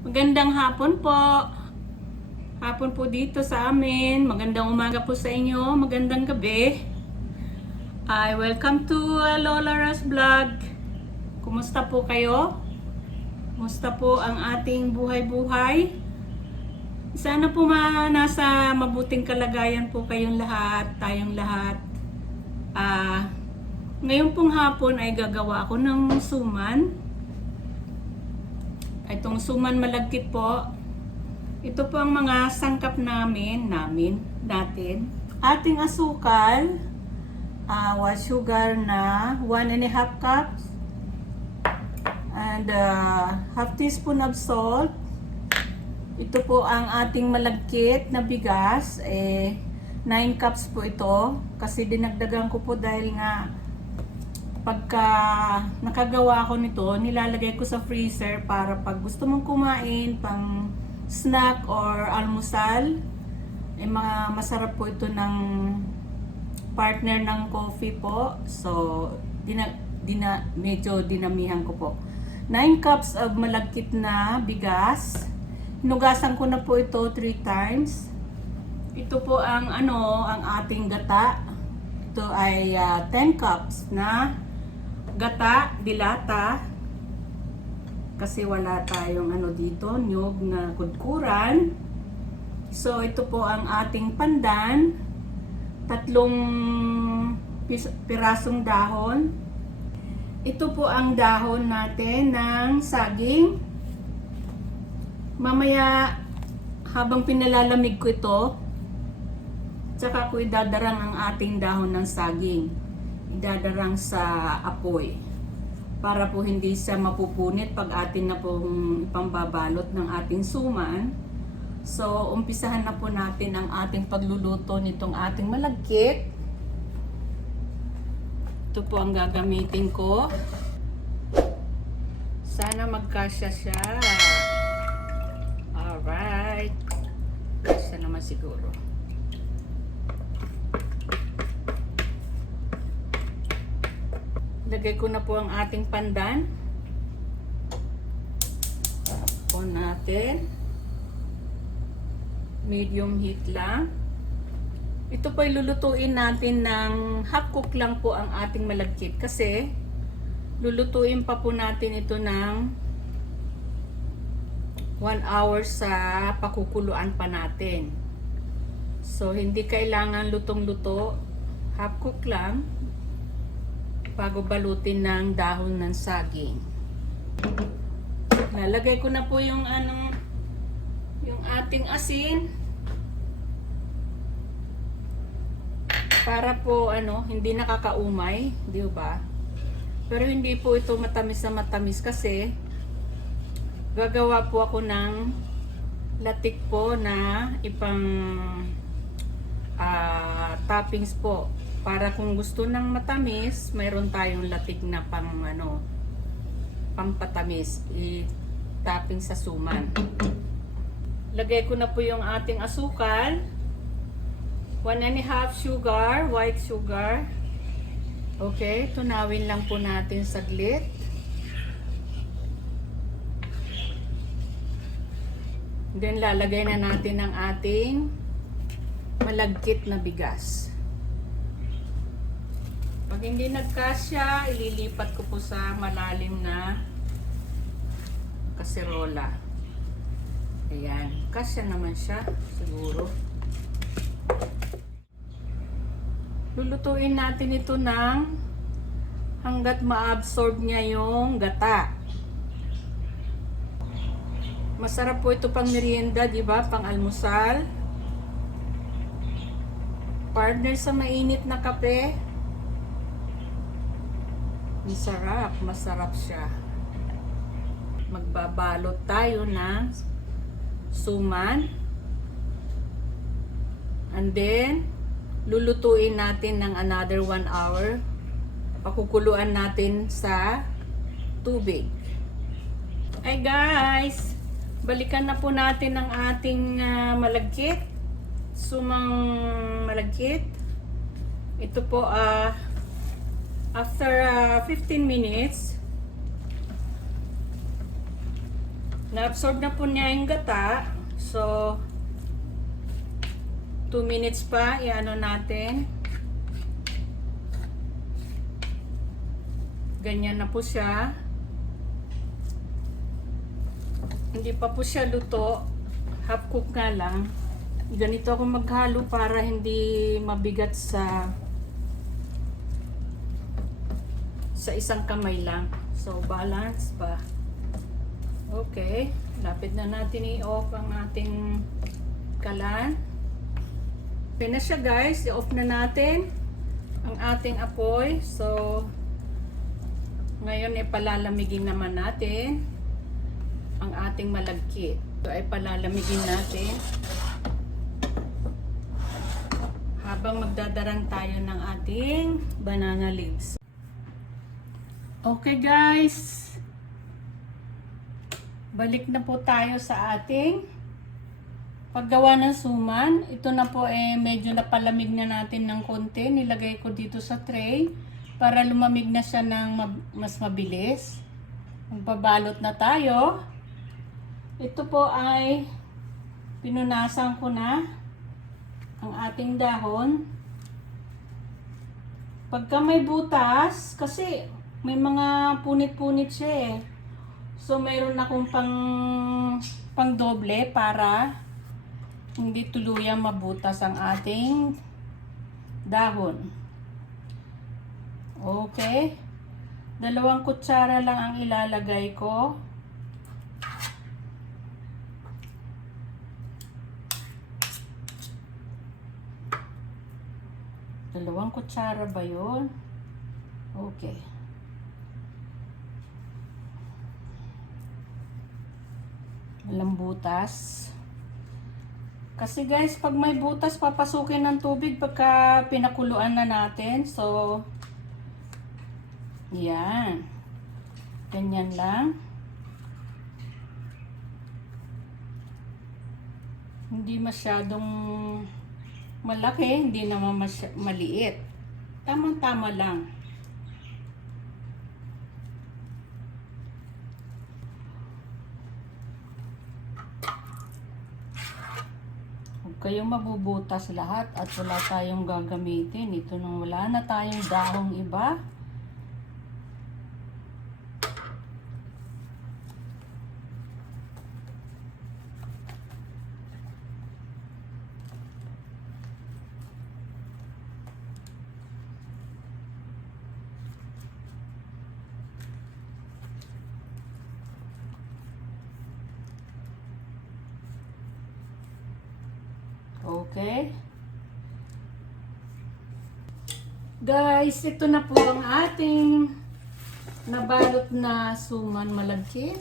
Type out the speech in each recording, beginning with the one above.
Magandang hapon po. Hapon po dito sa amin. Magandang umaga po sa inyo. Magandang gabi. I welcome to uh, Lola Ras Vlog. Kumusta po kayo? Kumusta po ang ating buhay-buhay? Sana po ma nasa mabuting kalagayan po kayong lahat, tayong lahat. Ah, ngayon pong hapon ay gagawa ako ng suman. Itong suman malagkit po. Ito po ang mga sangkap namin, namin, natin. Ating asukal, uh, white sugar na 1 and a half cups. And uh, half teaspoon of salt. Ito po ang ating malagkit na bigas. Eh, 9 cups po ito. Kasi dinagdagan ko po dahil nga pagka nakagawa ko nito, nilalagay ko sa freezer para pag gusto mong kumain, pang snack or almusal, eh mga masarap po ito ng partner ng coffee po. So, dina, dina, medyo dinamihan ko po. 9 cups of malagkit na bigas. Hinugasan ko na po ito 3 times. Ito po ang ano, ang ating gata. Ito ay ah, 10 cups na gata, dilata. Kasi wala tayong ano dito, nyog na kudkuran. So ito po ang ating pandan. Tatlong pirasong dahon. Ito po ang dahon natin ng saging. Mamaya habang pinalalamig ko ito, tsaka ko idadarang ang ating dahon ng saging. Idadarang sa apoy. Para po hindi siya mapupunit pag atin na pong ipambabalot ng ating suman. So, umpisahan na po natin ang ating pagluluto nitong ating malagkit. Ito po ang gagamitin ko. Sana magkasya siya. Alright. Kasya naman siguro. Lagay ko na po ang ating pandan. On natin. Medium heat lang. Ito po lulutuin natin ng half cook lang po ang ating malagkit kasi lulutuin pa po natin ito ng 1 hour sa pakukuluan pa natin. So, hindi kailangan lutong-luto. Half cook lang bago balutin ng dahon ng saging. Lalagay ko na po yung anong yung ating asin para po ano, hindi nakakaumay, di ba? Pero hindi po ito matamis na matamis kasi gagawa po ako ng latik po na ipang ah, toppings po para kung gusto ng matamis, mayroon tayong latik na pang ano, pampatamis, i-topping sa suman. Lagay ko na po yung ating asukal. 1 and a half sugar, white sugar. Okay, tunawin lang po natin saglit. Then lalagay na natin ang ating malagkit na bigas. Pag hindi nagkasya, ililipat ko po sa malalim na kaserola. Ayan. Kasya naman siya, siguro. Lulutuin natin ito ng hanggat ma-absorb niya yung gata. Masarap po ito pang merienda, di ba? Pang almusal. Partner sa mainit na kape. Masarap, masarap siya. Magbabalot tayo ng suman. And then, lulutuin natin ng another 1 hour. Pakukuluan natin sa tubig. Hi guys! Balikan na po natin ang ating ah, malagkit. Sumang malagkit. Ito po, ah, after ah, 15 minutes, Na-absorb na po niya yung gata. So, 2 minutes pa, i-ano natin. Ganyan na po siya. Hindi pa po siya luto. Half cook nga lang. Ganito ako maghalo para hindi mabigat sa sa isang kamay lang. So, balance pa. Okay. Lapit na natin i-off ang ating kalan. Okay siya guys. I-off na natin ang ating apoy. So, ngayon ay palalamigin naman natin ang ating malagkit. Ito ay palalamigin natin habang magdadarang tayo ng ating banana leaves. Okay guys, balik na po tayo sa ating paggawa ng suman. Ito na po eh medyo napalamig na natin ng konti. Nilagay ko dito sa tray para lumamig na siya ng mas mabilis. Magbabalot na tayo. Ito po ay pinunasan ko na ang ating dahon. Pagka may butas, kasi may mga punit-punit siya eh. So, mayroon akong pang, pang doble para hindi tuluyang mabutas ang ating dahon. Okay. Dalawang kutsara lang ang ilalagay ko. Dalawang kutsara ba yun? Okay. Walang butas. Kasi guys, pag may butas, papasukin ng tubig pagka pinakuluan na natin. So, yan. Ganyan lang. Hindi masyadong malaki, hindi naman maliit. Tamang-tama lang. Kayong mabubutas lahat at wala tayong gagamitin. Ito nang wala na tayong dahong iba. Okay. Guys, ito na po ang ating nabalot na suman malagkit.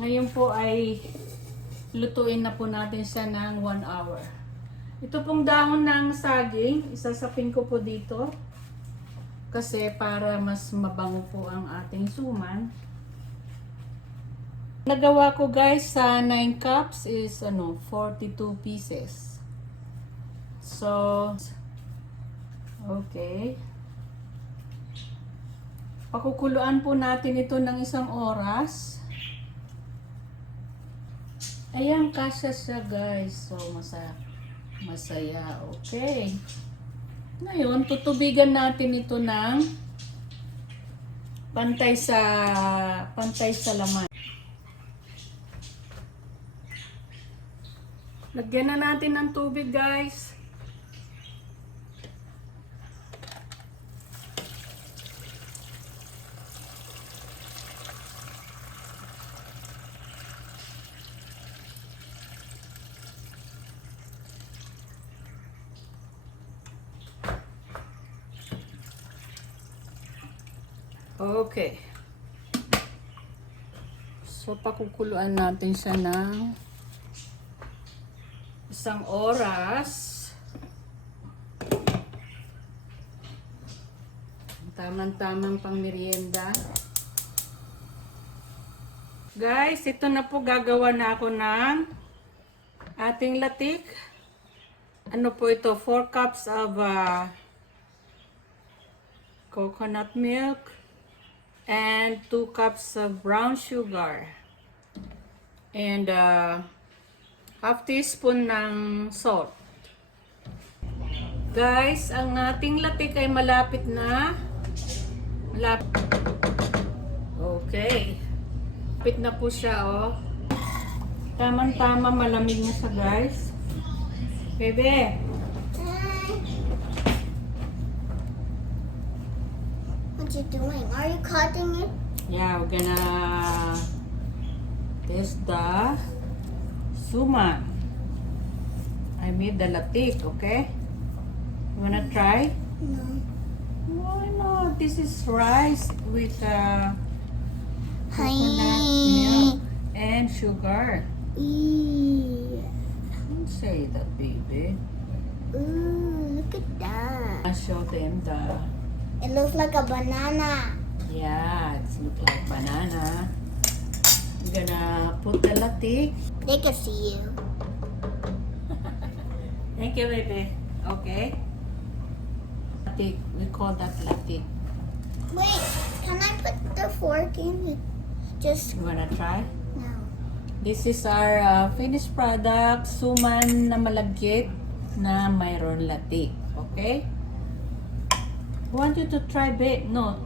Ngayon po ay lutuin na po natin siya ng 1 hour. Ito pong dahon ng saging, isasapin ko po dito. Kasi para mas mabango po ang ating suman. Nagawa ko guys sa 9 cups is ano 42 pieces. So okay. Pakukuluan po natin ito ng isang oras. Ayan, kasya siya guys. So masaya. Masaya. Okay. Ngayon, tutubigan natin ito ng pantay sa pantay sa laman. Lagyan na natin ng tubig, guys. Okay. So, pakukuluan natin siya ng isang oras. Tamang-tamang pang merienda. Guys, ito na po gagawa na ako ng ating latik. Ano po ito? 4 cups of uh, coconut milk and 2 cups of brown sugar. And uh, half teaspoon ng salt. Guys, ang ating latik ay malapit na. Malapit. Okay. Malapit na po siya, oh. Tamang-tama, malamig na siya, guys. Bebe, What you doing? Are you cutting it? yeah, we're gonna test the suman. I made the latik, okay? You wanna try? No. Why not? This is rice with uh, coconut milk and sugar. Eee. Don't say that, baby. Ooh, look at that. I'll show them the, It looks like a banana. yeah, it's look like banana. I'm gonna put the latik. They can see you. Thank you, baby. Okay. Latik, we call that latik. Wait, can I put the fork in? Just You wanna try? no. This is our uh, finished product, suman na malagkit na mayroon latik. Okay? I want you to try bit. No,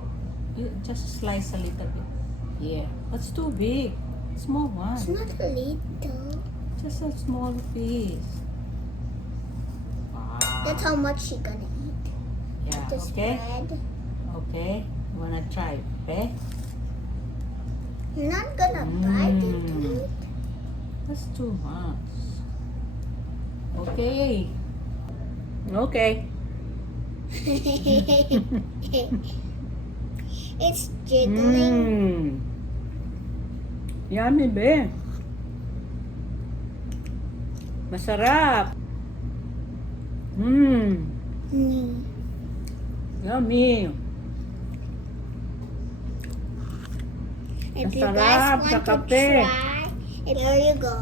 you just slice a little bit. Yeah, that's too big. Small one. It's not a little. Just a small piece. Wow. That's how much she gonna eat. Yeah, The okay? spread. Okay. You wanna try, okay? You're not gonna bite Mm. into it. That's too much. Okay. Okay. it's jiggling. Mmm. Yummy, be. Masarap. Mmm. Mm. Yummy. If you Masarap guys sa to kape. try, there you go,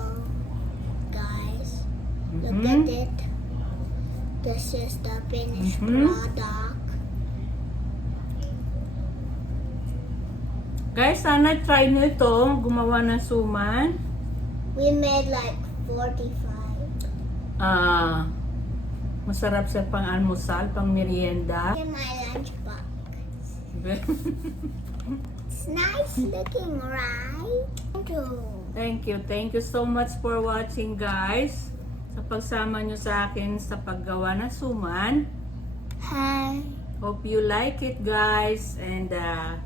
guys. Look Mhm. at it. This is the finished Mhm. product. Guys, sana try nyo ito. Gumawa ng suman. We made like 45. Ah, masarap sa pang-almusal, pang merienda. In my lunchbox. It's nice looking, right? Thank you. Thank you. Thank you so much for watching, guys. Sa pagsama nyo sa akin sa paggawa ng suman. Hi. Hope you like it, guys. And uh,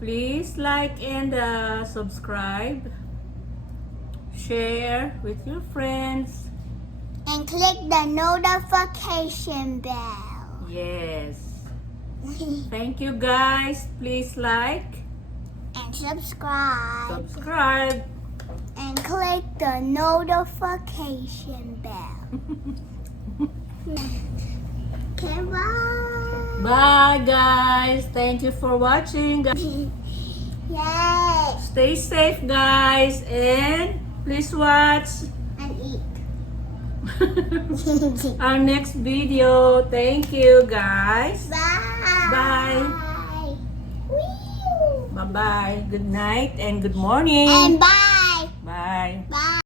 please like and uh, subscribe. Share with your friends. And click the notification bell. Yes. Thank you, guys. Please like, and subscribe. subscribe. and click the notification bell. okay, bye. Bye, guys. Thank you for watching. Yay! Stay safe, guys. And please watch And eat. our next video. Thank you, guys. bye. Bye. Bye-bye. Good night and good morning. And bye. Bye. Bye.